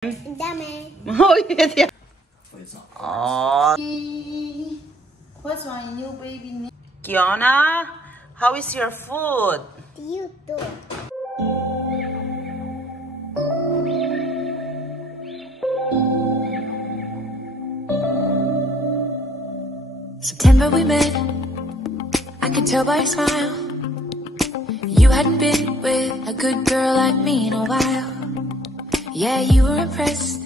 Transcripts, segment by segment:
Dummy. Oh, yeah. Oh. What's my new baby name? Kiana, how is your food? You too. September we met, I could tell by your smile. You hadn't been with a good girl like me in a while. Yeah, you were impressed.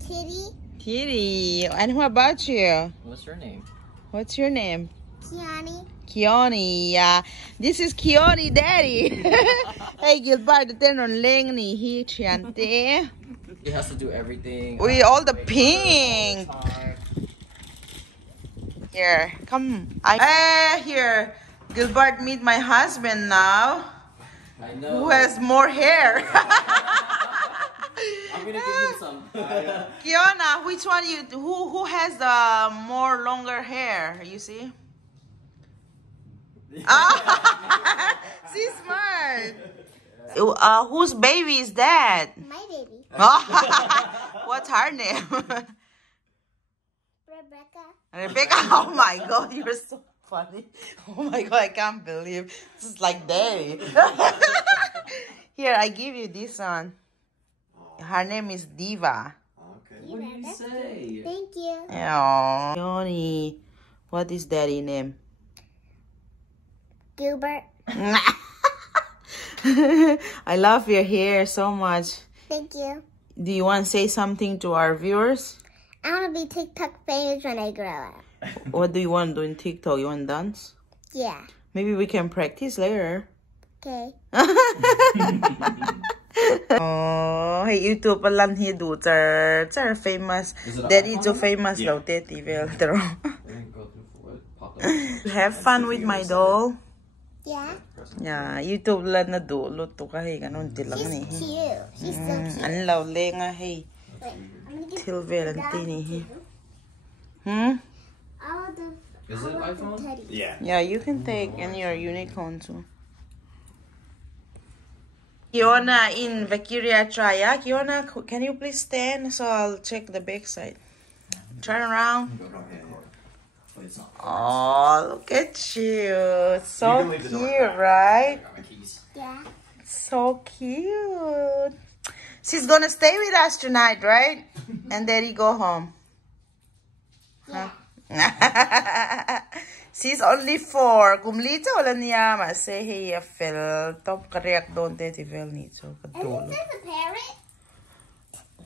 Kitty. Kitty. And what about you? What's your name? What's your name? Kyanni. Kyanni. This is Kyanni daddy. Hey, Gilbert, turn on leng ni hi chiante. He has to do everything. We all the pink. Here, come. Here. Gilbert, meet my husband now. I know. Who has more hair? I'm gonna give him some. Kiana, which one who has the more longer hair? You see? She's smart. Whose baby is that? My baby. What's her name? Rebecca. Rebecca. Oh my God, you're so funny. Oh my God, I can't believe this is like daddy. Here, I give you this one. Her name is Diva. Okay. What do you say? Thank you. Oh, Johnny. What is daddy name? Gilbert. I love your hair so much. Thank you. Do you want to say something to our viewers? I want to be TikTok famous when I grow up. What do you want to do in TikTok? You want to dance? Yeah. Maybe we can practice later. Okay. Oh, hey, YouTube palan hi do char famous. Daddy so famous lo teti vel tro. Have fun with my doll. Yeah. Yeah, YouTube la na do lo to ka hey ganon ti lang ni. She's cute. She's so cute. An law le nga hey. Wait, I'm gonna give Til vel an tini hi. all the Is it iPhone? teddy. Yeah. Yeah, you can take and your unicorn too. Kiona in Vakiria Traya. Kiona, can you please stand so I'll check the back side? Turn around. Oh, look at you. It's so cute, right? Yeah. So cute. She's gonna stay with us tonight, right? And Daddy go home. Yeah. She's only 4. Kumlita wala niya ma say hey fell top correct don't teti vel ni so And kadolo. this is a parrot.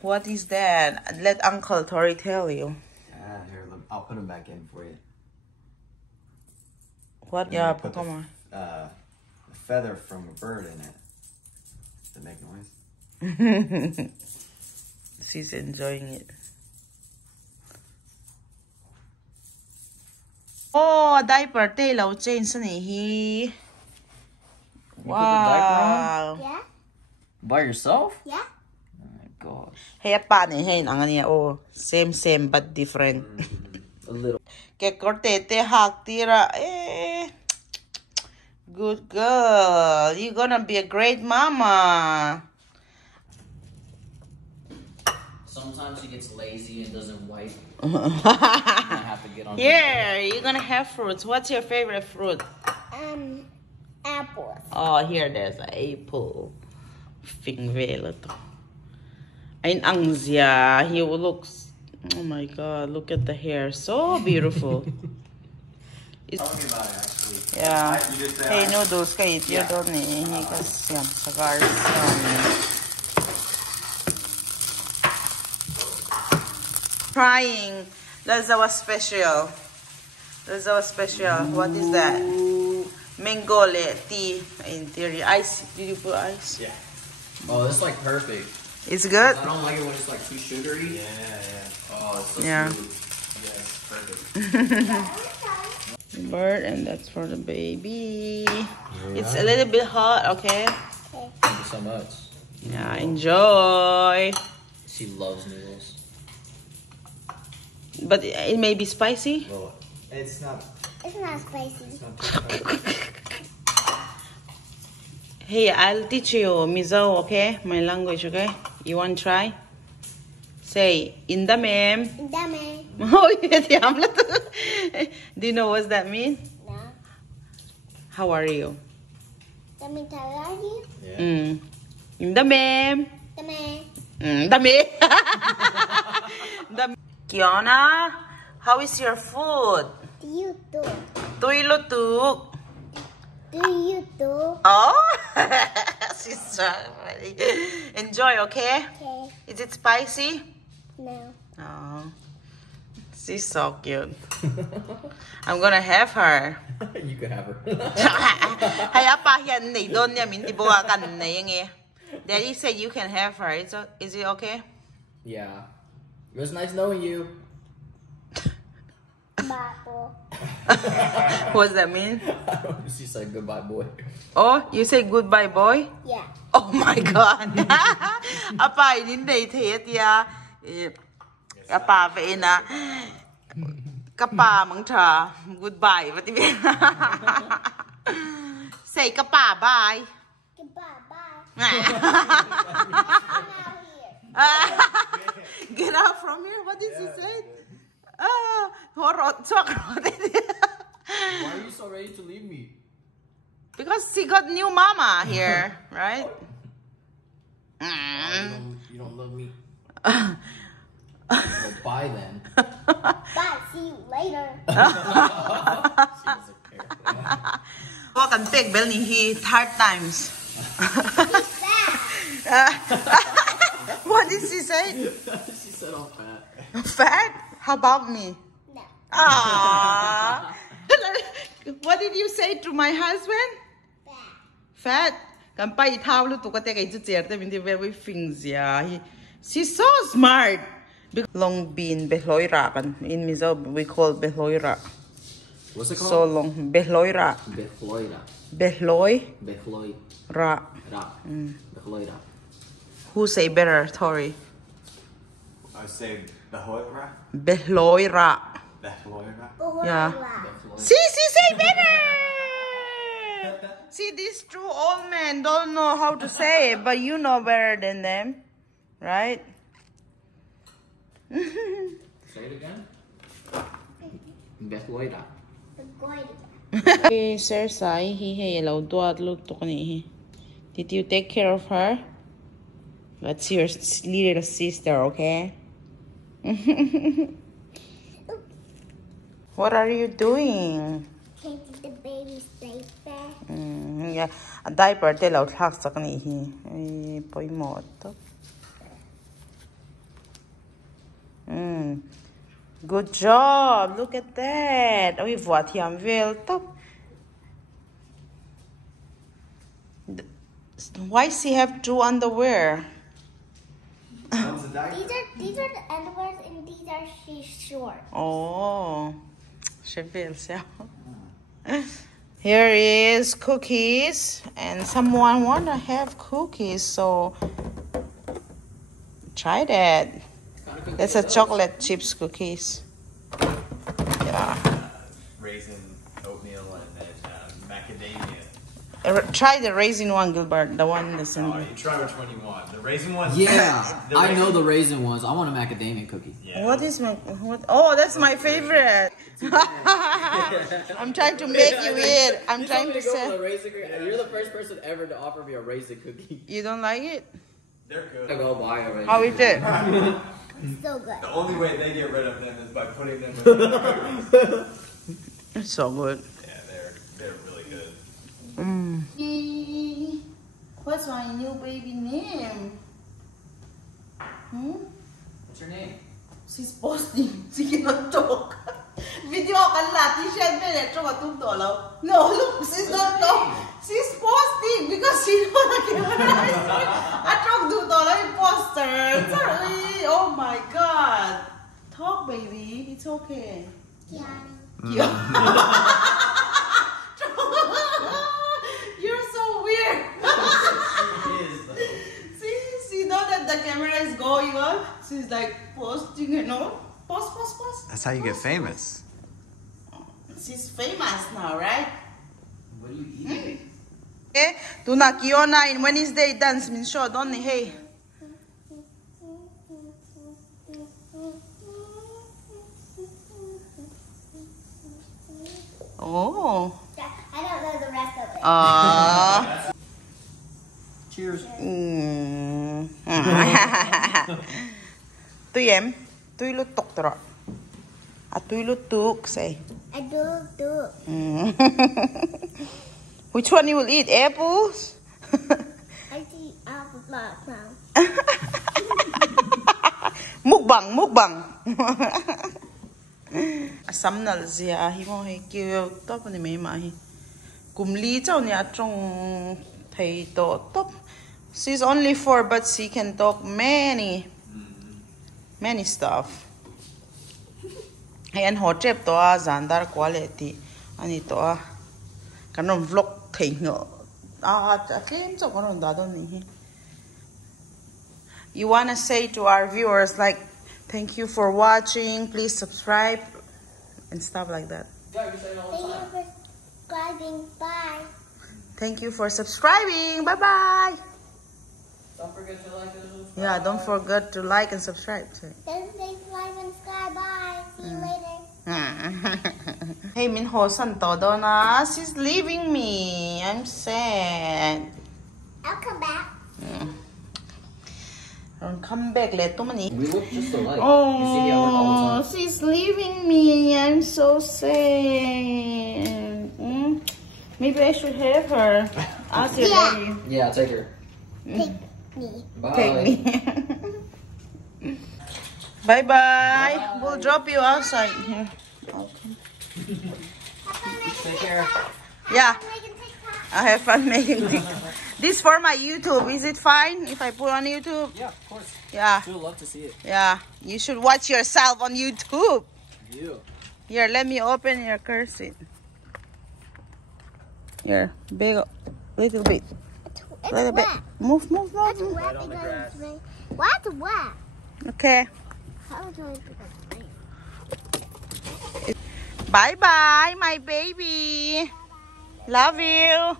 What is that? Let Uncle Tori tell you. Here, I'll put them back in for you. What? Yeah, Yeah, come on. A feather from a bird in it to make noise. She's enjoying it. Oh, diaper tail change ni hi. Wow. Yeah. By yourself? Yeah. Oh my gosh. Hey, pa ni hey ang niya oh, same but different. A little. Que cortete hak tira good girl. You're gonna be a great mama. Sometimes she gets lazy and doesn't wipe. I have to get on. Here, you're gonna have fruits. What's your favorite fruit? Apples. Oh, here there's an apple. Fingvela to. Ay ang siya. He looks. Oh my God! Look at the hair. So beautiful. It's, Tell me about it, actually. yeah. You did say Hey, I- noodles kay you don't need. Kasi yan, cigars. Trying Lazawa special. Lazawa special. What is that? Mango tea in theory. Ice. Did you put ice? Yeah. Oh, that's like perfect. It's good. I don't like it when it's like too sugary. Yeah. Oh, it's so Yeah. smooth. Yeah, it's perfect. Bird, and that's for the baby. It's a little bit hot, okay? Thank you so much. Yeah, enjoy. She loves noodles. But it may be spicy. Well, it's not. It's not spicy. It's not too spicy. Hey, I'll teach you Mizo, okay? My language, okay? You want to try? Say, in the ma'am. Dame. Oh, yeah, do you know what that mean? No. How are you? Dame Taradi. Mm. In the ma'am. Dame. Dami. Kiana, how is your food? Do you do? Tuilutuk. Do you do? Oh, she's so funny. Enjoy, okay? Okay. Is it spicy? No. Oh, she's so cute. I'm gonna have her. You could have her. Hay apa yan ni don niya minti buwa kan na yung eh. Daddy said you can have her. Is it okay? Yeah. It was nice knowing you. Babo. What does that mean? She said goodbye, boy. Oh, you say goodbye, boy? Yeah. Oh my God. Apa hindi thiệt ya. Apa vậy na. Kapa mang cha. Goodbye. What do you mean? Say kapa bye. Goodbye. Bye. Get I'm out here. Get out from here. What did she say? Why are you so ready to leave me? Because she got new mama here, right? You don't love me. Well, bye then. Bye. See you later. She doesn't care. Walk and take belly he hard times. What did she say? She said I'm fat. Fat? How about me? No. Ah. What did you say to my husband? Bad. Fat? Kampai tao lu tu ka te kai chu cher te min ti very things ya. She's so smart. Long bean behloi kan in Mizo we call behloi ra. What's it called? So long behloi ra. Behloida. Behloi Behloi. ra. Ra. Behloida. Who say better, Tori? I say Behoira. Behloi ra. Behoira. Yeah. Behloida. See, say better. See, these two old men don't know how to say it, but you know better than them, right? Say it again. Behloida. Hey, Sir Sai, he look to Did you take care of her? That's your little sister, okay? What are you doing? Changing the baby's diaper. Yeah, a diaper te lau thak sak ni hi. Ai poi mo to. Good job. Look at that. Oi vua thiam vel top. Why she have two underwear? One's a diaper. These are the underwears and these are shorts. Oh, should be so. Here is cookies, and someone wanna have cookies, so try that. That's a chocolate chips cookies. Yeah. Raisin, oatmeal, and then macadamia. Try the raisin one, Gilbert. The one that's in. Oh, you try which one you want. The raisin one. Yeah, The I raisin- know the raisin ones. I want a macadamia cookie. Yeah. What is my what? Oh, that's my favorite. I'm trying to make you eat. I'm trying to say. raisin cookie. You're the first person ever to offer me a raisin cookie. You don't like it? They're good. I go buy a raisin. How is it? So good. The only way they get rid of them is by putting them in the cookies. It's so good. Yeah, they're really good. What's my new baby name? What's your name? She's posting. She cannot talk. Video ka lahat. She said, no, look, she's not talking. She's posting because she know the camera. I talk to the poster. Sorry. Oh my God. Talk, baby. It's okay. Yeah. You're so weird. See, know that the camera is going on. She's like posting, you know. Post. That's how you get famous. She's famous now, right? What are you eating? Okay. Tuna Kiona in Wednesday dance min show, don't hey. Oh. I don't know the rest of it. Cheers. Tụi em, tụi lúc tục rồi. À tụi lúc tục say. I do. Which one you will eat? Apples? I see apple blocks now. Mukbang. Sắm nal zia hi mo he kêu top ni me ma hi. Kum li chau ni atong thei to top. She's only 4 but she can talk many stuff. Hey an ho trep to a zandar quality ani to a kanom vlog thei ngo. Atlem chau kanon da don ni hi. You want to say to our viewers like thank you for watching, please subscribe and stuff like that. Yeah, you say it all the time. Thank you for subscribing. Bye. Thank you for subscribing. Bye bye. Don't forget to like and subscribe. Yeah, don't forget to like and subscribe. Thanks for subscribing. Bye. See you later. Hey, Min Ho San todo na. She's leaving me. I'm sad. I'll come back. Don't come back. Let money. We look just alike. You see me at work all the Oh, time. she's leaving me. I'm so sad. Maybe I should have her. Ask your Yeah. daddy. Yeah, take her. Take me. Bye. Take me. Bye bye. We'll drop you outside here. Take care. Yeah, Making TikTok. I have fun making TikTok. This for my YouTube. Is it fine if I put on YouTube? Yeah, of course. Yeah, She'll love to see it. yeah. You should watch yourself on YouTube. You. Here, let me open your curse. Here, big, little bit. It's Little bit. wet. Move. It's wet because it's rain. What's wet? Okay. How is it because it's rain? Bye bye, my baby. Love you.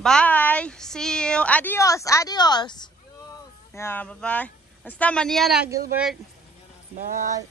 Bye. See you. Adios. Yeah, bye bye. Hasta mañana, Gilbert. Bye.